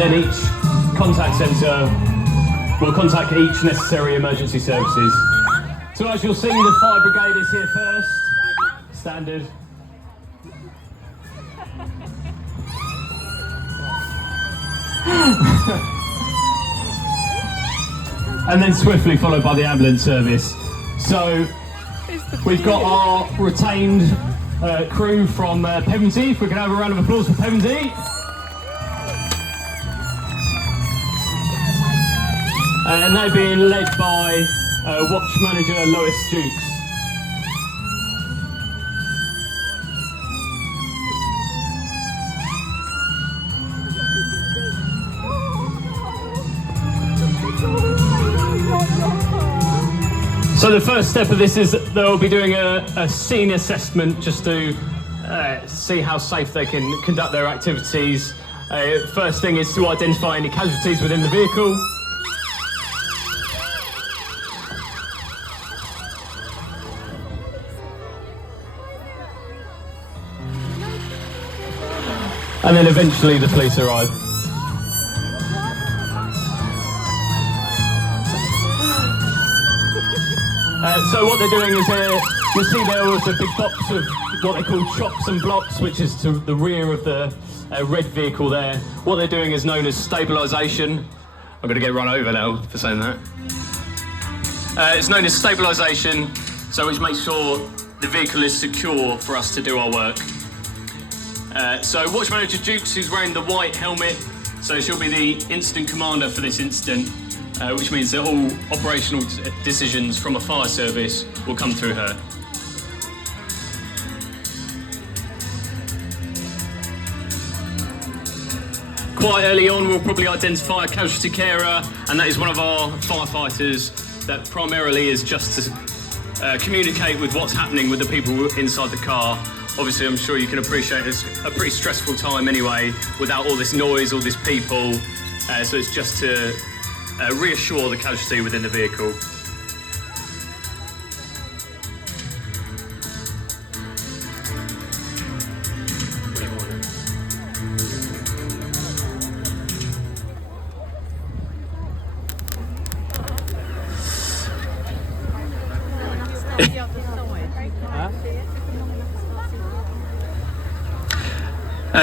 and then each contact centre will contact each necessary emergency services. So as you'll see, the fire brigade is here first, standard. And then swiftly followed by the ambulance service. So we've got our retained crew from Pevensey. If we can have a round of applause for Pevensey. And they're being led by Watch Manager Lois Jukes. So the first step of this is that they'll be doing a scene assessment just to see how safe they can conduct their activities. First thing is to identify any casualties within the vehicle. And then eventually the police arrive. So what they're doing is you'll see there was a big box of what they call chops and blocks, which is to the rear of the red vehicle there. What they're doing is known as stabilisation. I'm going to get run over now for saying that. It's known as stabilisation, so which makes sure the vehicle is secure for us to do our work. So Watch Manager Jukes, who's wearing the white helmet, so she'll be the incident commander for this incident, which means that all operational decisions from a fire service will come through her. Quite early on, we'll probably identify a casualty carer, and that is one of our firefighters that primarily is just to communicate with what's happening with the people inside the car. Obviously, I'm sure you can appreciate it's a pretty stressful time anyway, without all this noise, all these people. So it's just to reassure the casualty within the vehicle.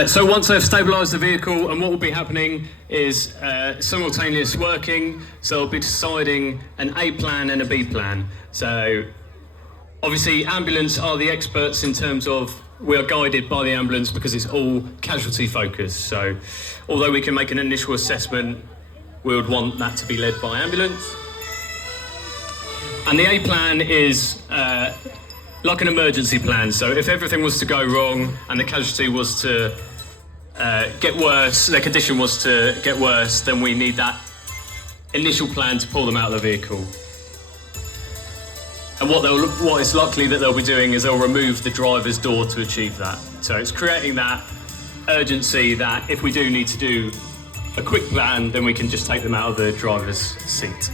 So once they've stabilised the vehicle, and what will be happening is simultaneous working, so they'll be deciding an A plan and a B plan. So obviously ambulance are the experts in terms of we are guided by the ambulance because it's all casualty focused. So although we can make an initial assessment, we would want that to be led by ambulance. And the A plan is like an emergency plan. So if everything was to go wrong and the casualty was to get worse, their condition was to get worse, then we need that initial plan to pull them out of the vehicle. And what it's likely that they'll be doing is they'll remove the driver's door to achieve that. So it's creating that urgency that if we do need to do a quick plan, then we can just take them out of the driver's seat.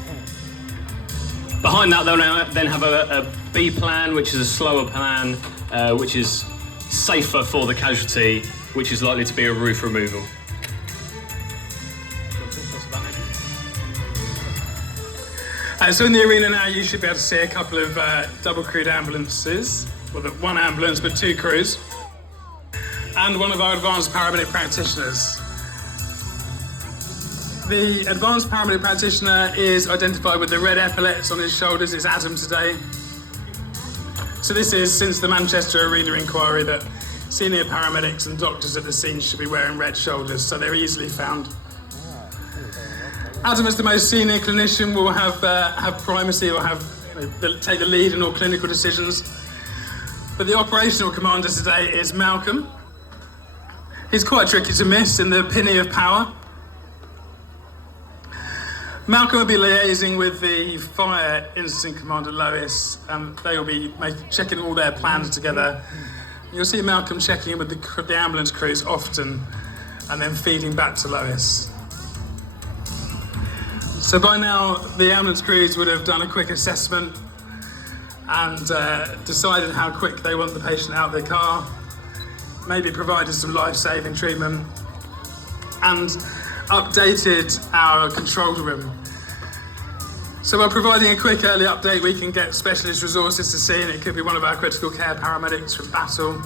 Behind that, they'll now then have a B plan, which is a slower plan, which is safer for the casualty, which is likely to be a roof removal. So in the arena now, you should be able to see a couple of double crewed ambulances, well, one ambulance but two crews, and one of our advanced paramedic practitioners. The advanced paramedic practitioner is identified with the red epaulets on his shoulders. It's Adam today. So this is since the Manchester Arena inquiry that senior paramedics and doctors at the scene should be wearing red shoulders, so they're easily found. Adam, as the most senior clinician, will have primacy or take the lead in all clinical decisions. But the operational commander today is Malcolm. He's quite tricky to miss in the pinny of power. Malcolm will be liaising with the fire incident commander Lois, and they will be checking all their plans together. You'll see Malcolm checking in with the ambulance crews often, and then feeding back to Lois. So by now, the ambulance crews would have done a quick assessment and decided how quick they want the patient out of their car, maybe provided some life-saving treatment, and updated our control room. So by providing a quick early update, we can get specialist resources to scene. It could be one of our critical care paramedics from Battle,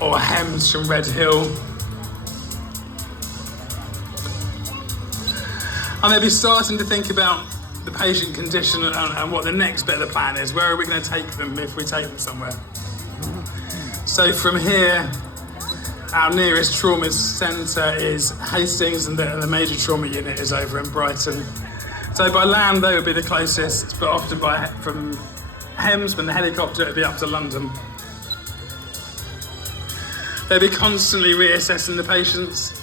or HEMS from Red Hill. And they'll be starting to think about the patient condition and what the next bit of the plan is. Where are we going to take them if we take them somewhere? So from here, our nearest trauma centre is Hastings, and the major trauma unit is over in Brighton. So by land, they would be the closest, but often from Hems, from the helicopter, it would be up to London. They'll be constantly reassessing the patients.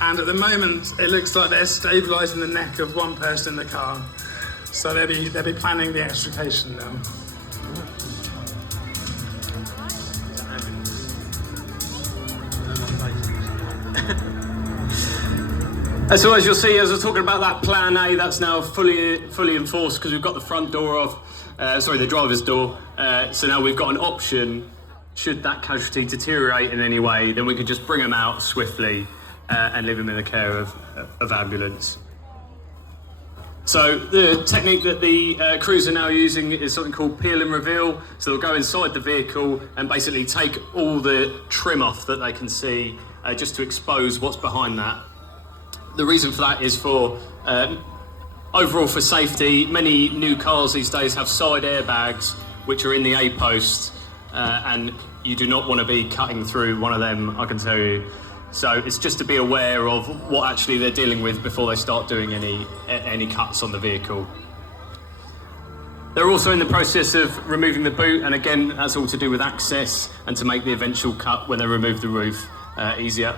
And at the moment, it looks like they're stabilising the neck of one person in the car. So they'll be planning the extrication now. So as you'll see, as we're talking about that plan A, that's now fully enforced because we've got the front door off, the driver's door. So now we've got an option, should that casualty deteriorate in any way, then we could just bring them out swiftly and leave them in the care of ambulance. So the technique that the crews are now using is something called peel and reveal. So they'll go inside the vehicle and basically take all the trim off that they can see, just to expose what's behind that. The reason for that is for overall for safety. Many new cars these days have side airbags which are in the A-post, and you do not want to be cutting through one of them, I can tell you. So it's just to be aware of what actually they're dealing with before they start doing any cuts on the vehicle. They're also in the process of removing the boot, and again, that's all to do with access and to make the eventual cut when they remove the roof easier.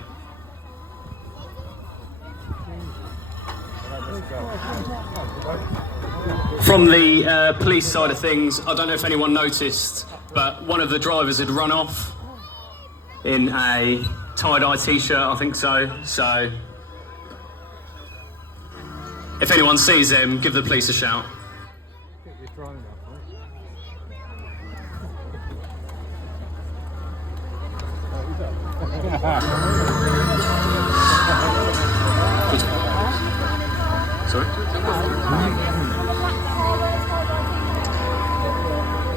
From the police side of things, I don't know if anyone noticed, but one of the drivers had run off in a tie-dye t-shirt, I think so. So if anyone sees them, give the police a shout. Sorry?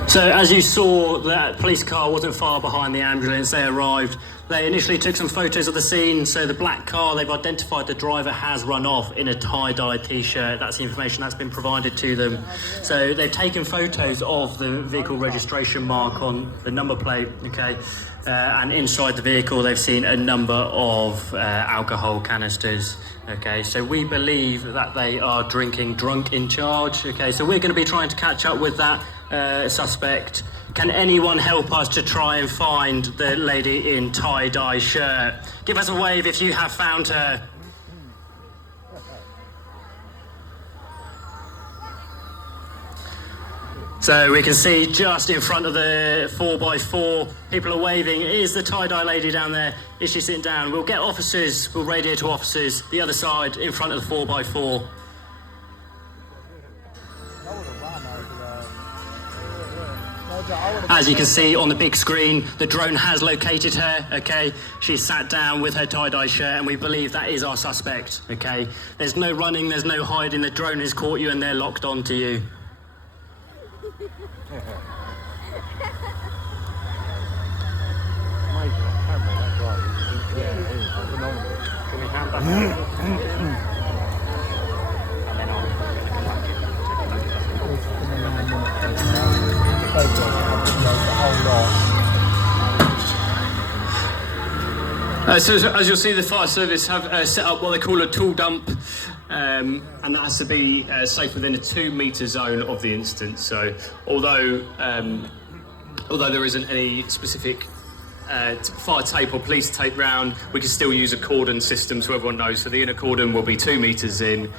So as you saw, that police car wasn't far behind the ambulance. They arrived. They initially took some photos of the scene. So the black car, they've identified the driver has run off in a tie-dye t-shirt. That's the information that's been provided to them. So they've taken photos of the vehicle registration mark on the number plate, okay? And inside the vehicle, they've seen a number of alcohol canisters. Okay, so we believe that they are drinking drunk in charge. Okay, so we're going to be trying to catch up with that suspect. Can anyone help us to try and find the lady in tie-dye shirt? Give us a wave if you have found her. So we can see just in front of the 4x4, people are waving. Is the tie-dye lady down there? Is she sitting down? We'll get officers, we'll radio to officers, the other side in front of the 4x4. As you can see on the big screen, the drone has located her, okay? She's sat down with her tie-dye shirt, and we believe that is our suspect, okay? There's no running, there's no hiding, the drone has caught you and they're locked onto you. So as you'll see, the fire service have set up what they call a tool dump, and that has to be safe within a 2 metre zone of the incident. So although there isn't any specific fire tape or police tape round, we can still use a cordon system so everyone knows. So the inner cordon will be 2 metres in.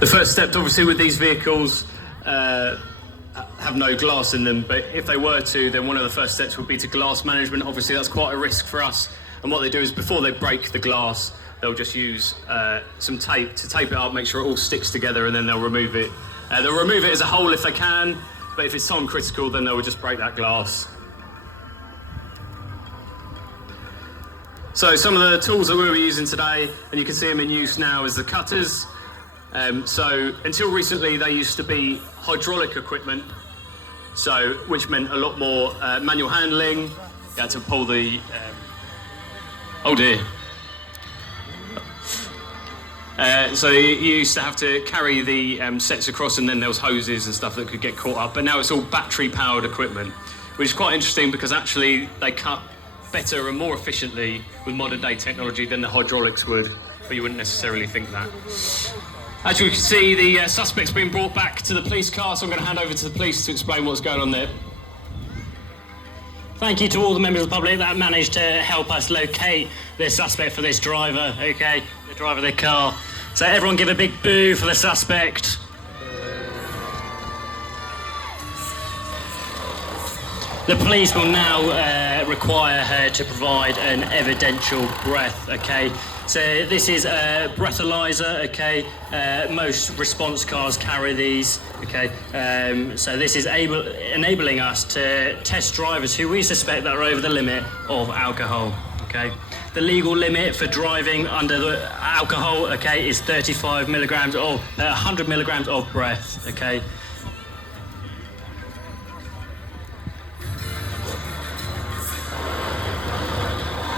The first step, obviously, with these vehicles have no glass in them, but if they were to, then one of the first steps would be to glass management. Obviously, that's quite a risk for us. And what they do is, before they break the glass, they'll just use some tape to tape it up, make sure it all sticks together, and then they'll remove it. They'll remove it as a whole if they can. but if it's time critical, then they will just break that glass. So some of the tools that we'll be using today, and you can see them in use now, is the cutters. So until recently, they used to be hydraulic equipment, so which meant a lot more manual handling. You had to pull the... oh dear. So you used to have to carry the sets across, and then there was hoses and stuff that could get caught up. But now it's all battery-powered equipment, which is quite interesting because actually they cut better and more efficiently with modern-day technology than the hydraulics would, but you wouldn't necessarily think that. As you can see, the suspect's been brought back to the police car, so I'm going to hand over to the police to explain what's going on there. Thank you to all the members of the public that managed to help us locate the suspect for this driver, okay? The driver of the car. So everyone give a big boo for the suspect. The police will now require her to provide an evidential breath, okay? So this is a breathalyzer, okay? Most response cars carry these, okay? So this is enabling us to test drivers who we suspect that are over the limit of alcohol, okay? The legal limit for driving under the alcohol, okay, is 35 milligrams or 100 milligrams of breath, okay?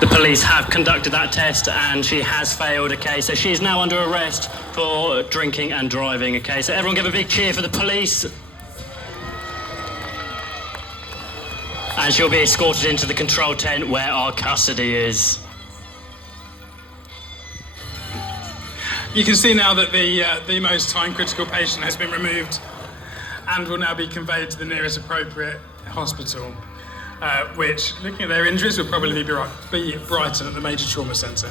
The police have conducted that test and she has failed, okay? So she is now under arrest for drinking and driving, okay? So everyone give a big cheer for the police. And she'll be escorted into the control tent where our custody is. You can see now that the most time-critical patient has been removed and will now be conveyed to the nearest appropriate hospital. Which, looking at their injuries, will probably be Brighton at the Major Trauma Centre.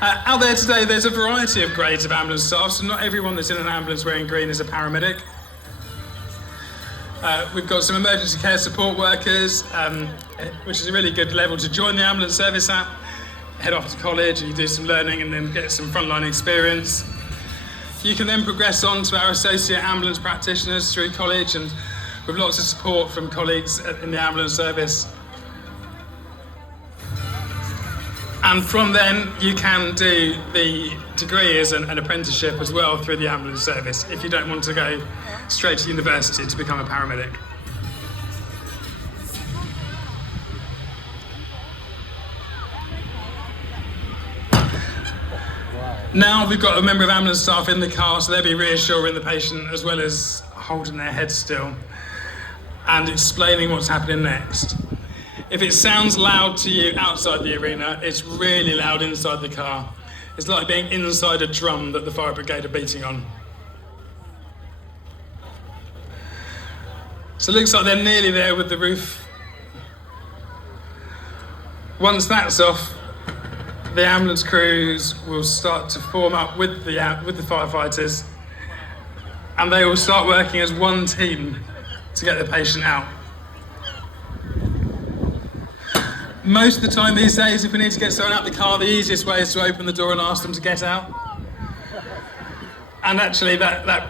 Out there today, there's a variety of grades of ambulance staff, so not everyone that's in an ambulance wearing green is a paramedic. We've got some emergency care support workers, which is a really good level to join the ambulance service at. Head off to college, and you do some learning and then get some frontline experience. You can then progress on to our associate ambulance practitioners through college, and with lots of support from colleagues in the ambulance service. And from then, you can do the degree as an apprenticeship as well through the ambulance service if you don't want to go straight to university to become a paramedic. Now we've got a member of ambulance staff in the car, so they'll be reassuring the patient as well as holding their head still and explaining what's happening next. If it sounds loud to you outside the arena, it's really loud inside the car. It's like being inside a drum that the fire brigade are beating on. So it looks like they're nearly there with the roof. Once that's off, the ambulance crews will start to form up with the firefighters, and they will start working as one team to get the patient out. Most of the time these days, if we need to get someone out the car, the easiest way is to open the door and ask them to get out. And actually that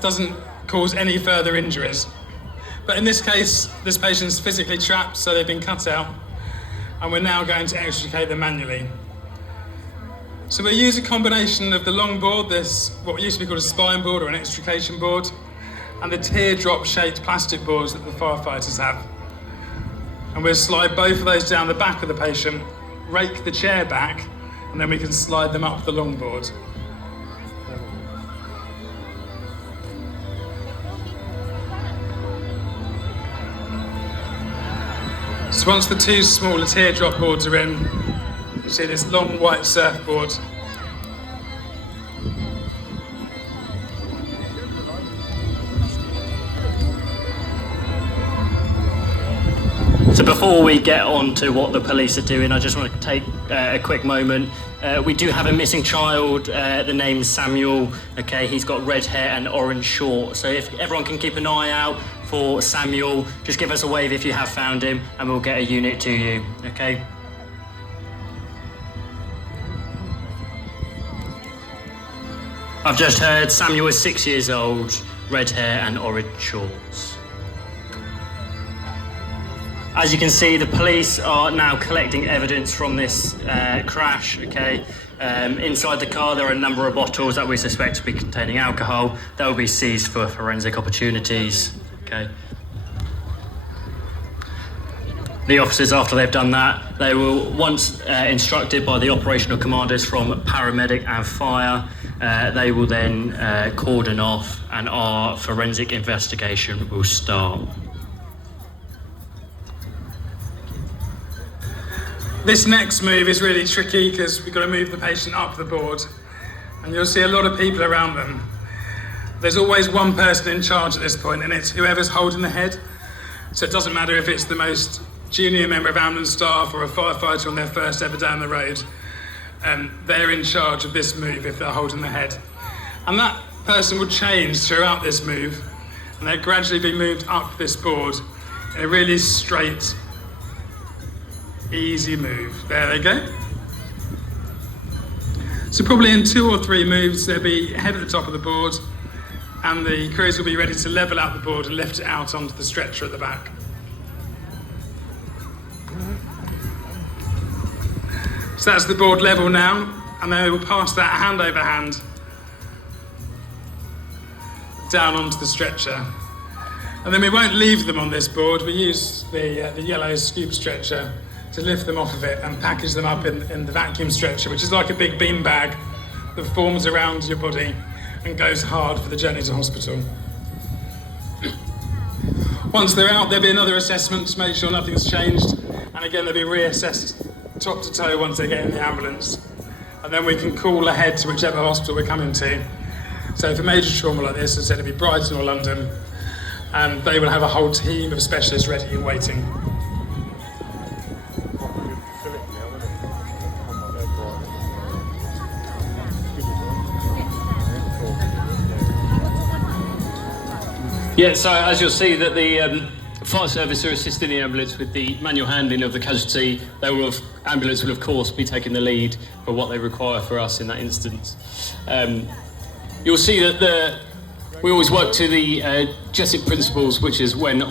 doesn't cause any further injuries. But in this case, this patient's physically trapped, so they've been cut out, and we're now going to extricate them manually. So we use a combination of the long board, this what used to be called a spine board or an extrication board, and the teardrop-shaped plastic boards that the firefighters have. And we'll slide both of those down the back of the patient, rake the chair back, and then we can slide them up the long board. So once the two smaller teardrop boards are in, you see this long white surfboard. So before we get on to what the police are doing, I just want to take a quick moment. We do have a missing child, the name's Samuel, okay, he's got red hair and orange shorts. So if everyone can keep an eye out for Samuel, just give us a wave if you have found him and we'll get a unit to you, okay? I've just heard Samuel is 6 years old. red hair and orange shorts. As you can see, the police are now collecting evidence from this crash, okay? Inside the car there are a number of bottles that we suspect to be containing alcohol. That will be seized for forensic opportunities, okay? The officers, after they've done that, they will, once instructed by the operational commanders from paramedic and fire, they will then cordon off and our forensic investigation will start. This next move is really tricky because we've got to move the patient up the board, and you'll see a lot of people around them. There's always one person in charge at this point, and it's whoever's holding the head. So it doesn't matter if it's the most junior member of ambulance staff or a firefighter on their first ever down the road. They're in charge of this move if they're holding the head. And that person will change throughout this move, and they'll gradually be moved up this board in a really straight, easy move. There they go. So probably in 2 or 3 moves there'll be head at the top of the board, and the crews will be ready to level out the board and lift it out onto the stretcher at the back. So that's the board level now, and then we will pass that hand over hand down onto the stretcher. And then we won't leave them on this board. We use the yellow scoop stretcher to lift them off of it and package them up in the vacuum stretcher, which is like a big bean bag that forms around your body and goes hard for the journey to hospital. Once they're out, there'll be another assessment to make sure nothing's changed, and again they'll be reassessed top to toe once they get in the ambulance, and then we can call ahead to whichever hospital we're coming to. So for major trauma like this, as I said, it'll be Brighton or London, and they will have a whole team of specialists ready and waiting. Yeah, so as you'll see that the fire service are assisting the ambulance with the manual handling of the casualty. Ambulance will of course be taking the lead for what they require for us in that instance. You'll see that we always work to the JESIC principles, which is when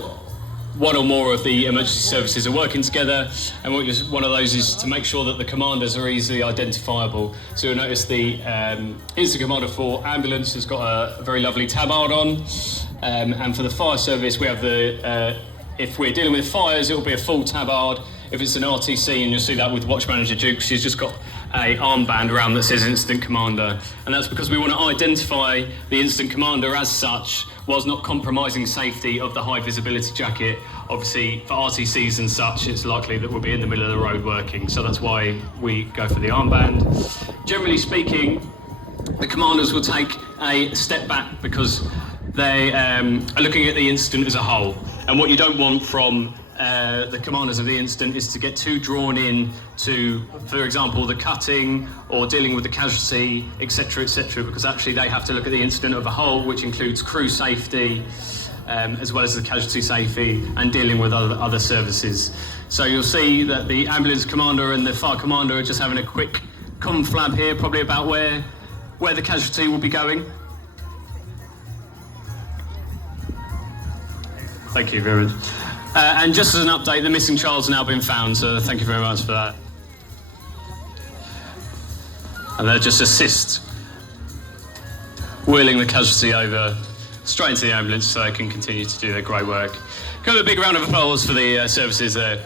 one or more of the emergency services are working together, and one of those is to make sure that the commanders are easily identifiable. So you'll notice the incident commander for ambulance has got a very lovely tabard on, and for the fire service we have if we're dealing with fires, it will be a full tabard. If it's an RTC, and you'll see that with Watch Manager Duke, she's just got a armband around that says Incident Commander, and that's because we want to identify the Incident Commander as such, whilst not compromising safety of the high visibility jacket. Obviously, for RTCs and such, it's likely that we'll be in the middle of the road working, so that's why we go for the armband. Generally speaking, the commanders will take a step back because they are looking at the incident as a whole, and what you don't want from the commanders of the incident is to get too drawn in to, for example, the cutting or dealing with the casualty, etc., because actually they have to look at the incident as a whole, which includes crew safety, as well as the casualty safety and dealing with other services. So you'll see that the ambulance commander and the fire commander are just having a quick conflab here, probably about where the casualty will be going. Thank you very much. And just as an update, the missing child's now been found, so thank you very much for that. And they'll just assist wheeling the casualty over straight into the ambulance so they can continue to do their great work. Give a big round of applause for the services there.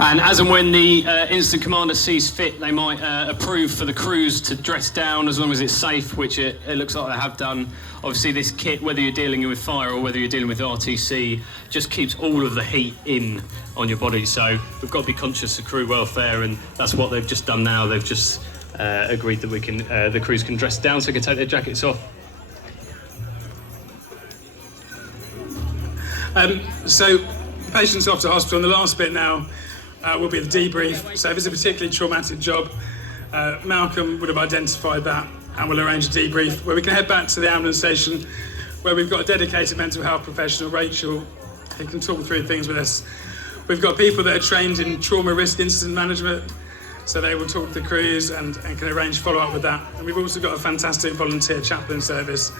And as and when the incident commander sees fit, they might approve for the crews to dress down as long as it's safe, which it looks like they have done. Obviously this kit, whether you're dealing with fire or whether you're dealing with RTC, just keeps all of the heat in on your body. So we've got to be conscious of crew welfare, and that's what they've just done now. They've just agreed that we can, the crews can dress down so they can take their jackets off. So patients off to hospital, and the last bit now will be the debrief. So if it's a particularly traumatic job, Malcolm would have identified that and we'll arrange a debrief where we can head back to the ambulance station where we've got a dedicated mental health professional, Rachel, who can talk through things with us We've got people that are trained in trauma risk incident management, so they will talk to the crews and can arrange follow-up with that. And we've also got a fantastic volunteer chaplain service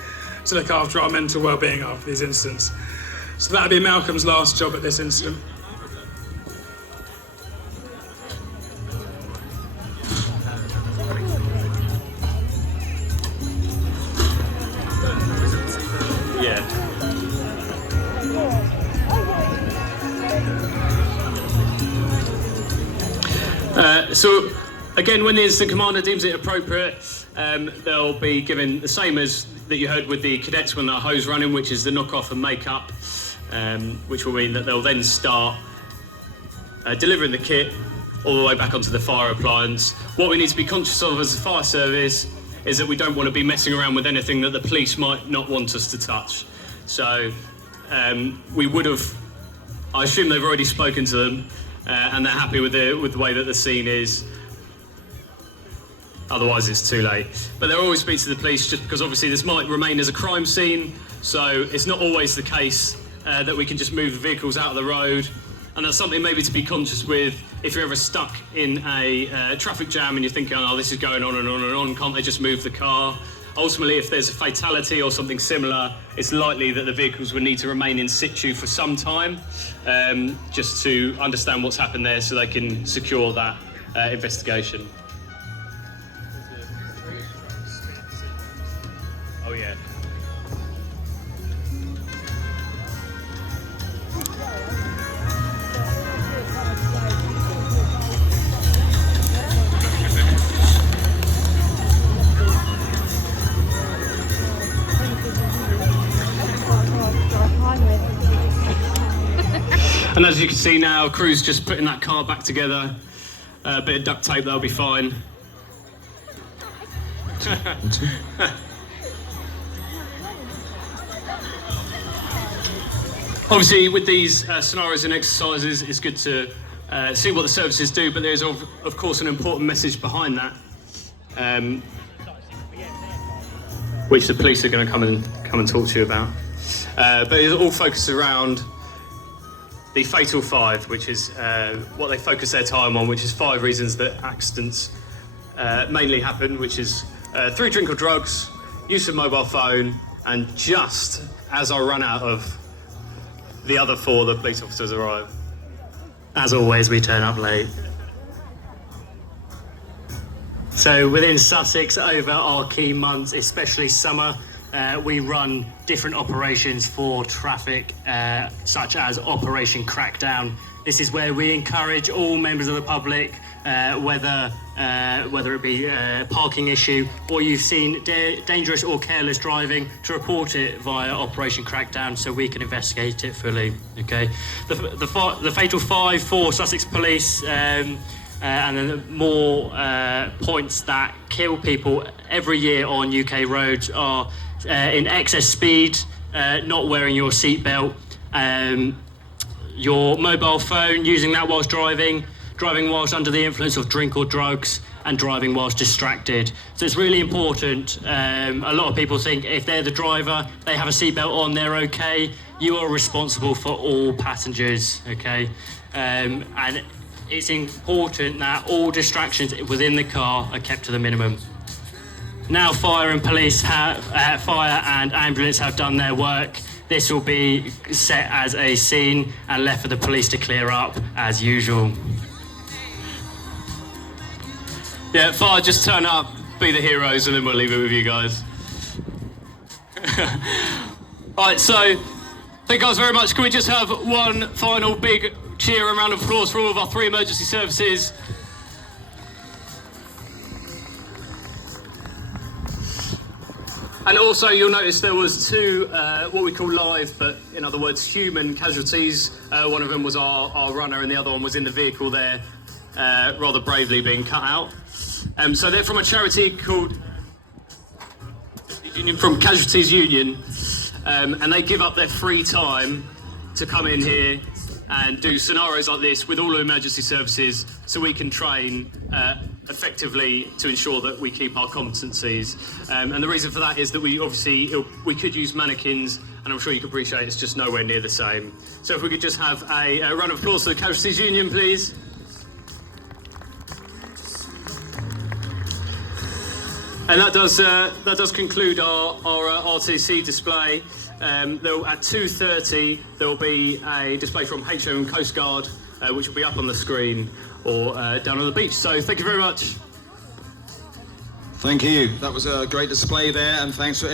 to look after our mental well-being after these incidents. So that'll be Malcolm's last job at this incident. So again, when the incident commander deems it appropriate, they'll be given the same as that you heard with the cadets when they're hose running, which is the knock off and make up, which will mean that they'll then start delivering the kit all the way back onto the fire appliance. What we need to be conscious of as a fire service is that we don't want to be messing around with anything that the police might not want us to touch. So we would have, I assume they've already spoken to them, and they're happy with the way that the scene is. Otherwise it's too late. But they'll always speak to the police, just because obviously this might remain as a crime scene, so it's not always the case that we can just move the vehicles out of the road. And that's something maybe to be conscious with if you're ever stuck in a traffic jam and you're thinking, oh, this is going on and on and on, can't they just move the car? Ultimately, if there's a fatality or something similar, it's likely that the vehicles will need to remain in situ for some time, just to understand what's happened there so they can secure that investigation. Oh yeah. And as you can see now, crew's just putting that car back together. A bit of duct tape, that'll be fine. Obviously, with these scenarios and exercises, it's good to see what the services do, but there's of course an important message behind that, which the police are going to come and talk to you about. But it's all focused around the fatal five, which is what they focus their time on, which is 5 reasons that accidents mainly happen, which is through drink or drugs, use of mobile phone, and just as I run out of the other 4, the police officers arrive. As always, we turn up late. So within Sussex, over our key months, especially summer, we run different operations for traffic, such as Operation Crackdown. This is where we encourage all members of the public, whether it be a parking issue or you've seen dangerous or careless driving, to report it via Operation Crackdown so we can investigate it fully. Okay, the fatal 5 for Sussex Police, and then more points that kill people every year on UK roads are in excess speed, not wearing your seatbelt, your mobile phone, using that whilst driving whilst under the influence of drink or drugs, and driving whilst distracted. So it's really important. A lot of people think if they're the driver, they have a seatbelt on, they're okay. You are responsible for all passengers, okay? And it's important that all distractions within the car are kept to the minimum. Now fire and ambulance have done their work. This will be set as a scene and left for the police to clear up as usual. Yeah, fire, just turn up, be the heroes, and then we'll leave it with you guys. Alright, so thank you guys very much. Can we just have one final big cheer and round of applause for all of our 3 emergency services? And also, you'll notice there was 2 what we call live, but in other words, human casualties. One of them was our runner, and the other one was in the vehicle there, rather bravely being cut out. So they're from a charity called from Casualties Union, and they give up their free time to come in here and do scenarios like this with all the emergency services, so we can train effectively to ensure that we keep our competencies. And the reason for that is that we could use mannequins and I'm sure you can appreciate it's just nowhere near the same. So if we could just have a round of applause for the Casualties Union, please. And that does conclude our RTC display. At 2:30 there will be a display from HO and Coast Guard, which will be up on the screen or down on the beach. So thank you very much. Thank you. That was a great display there, and thanks for